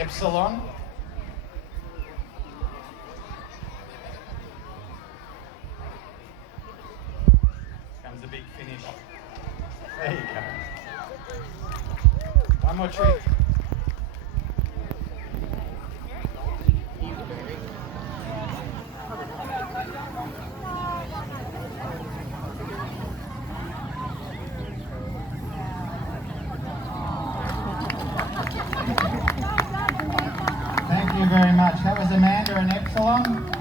Epsilon. Comes a big finish. There you go. One more trick. Thank you very much. That was Amanda and Epsilon.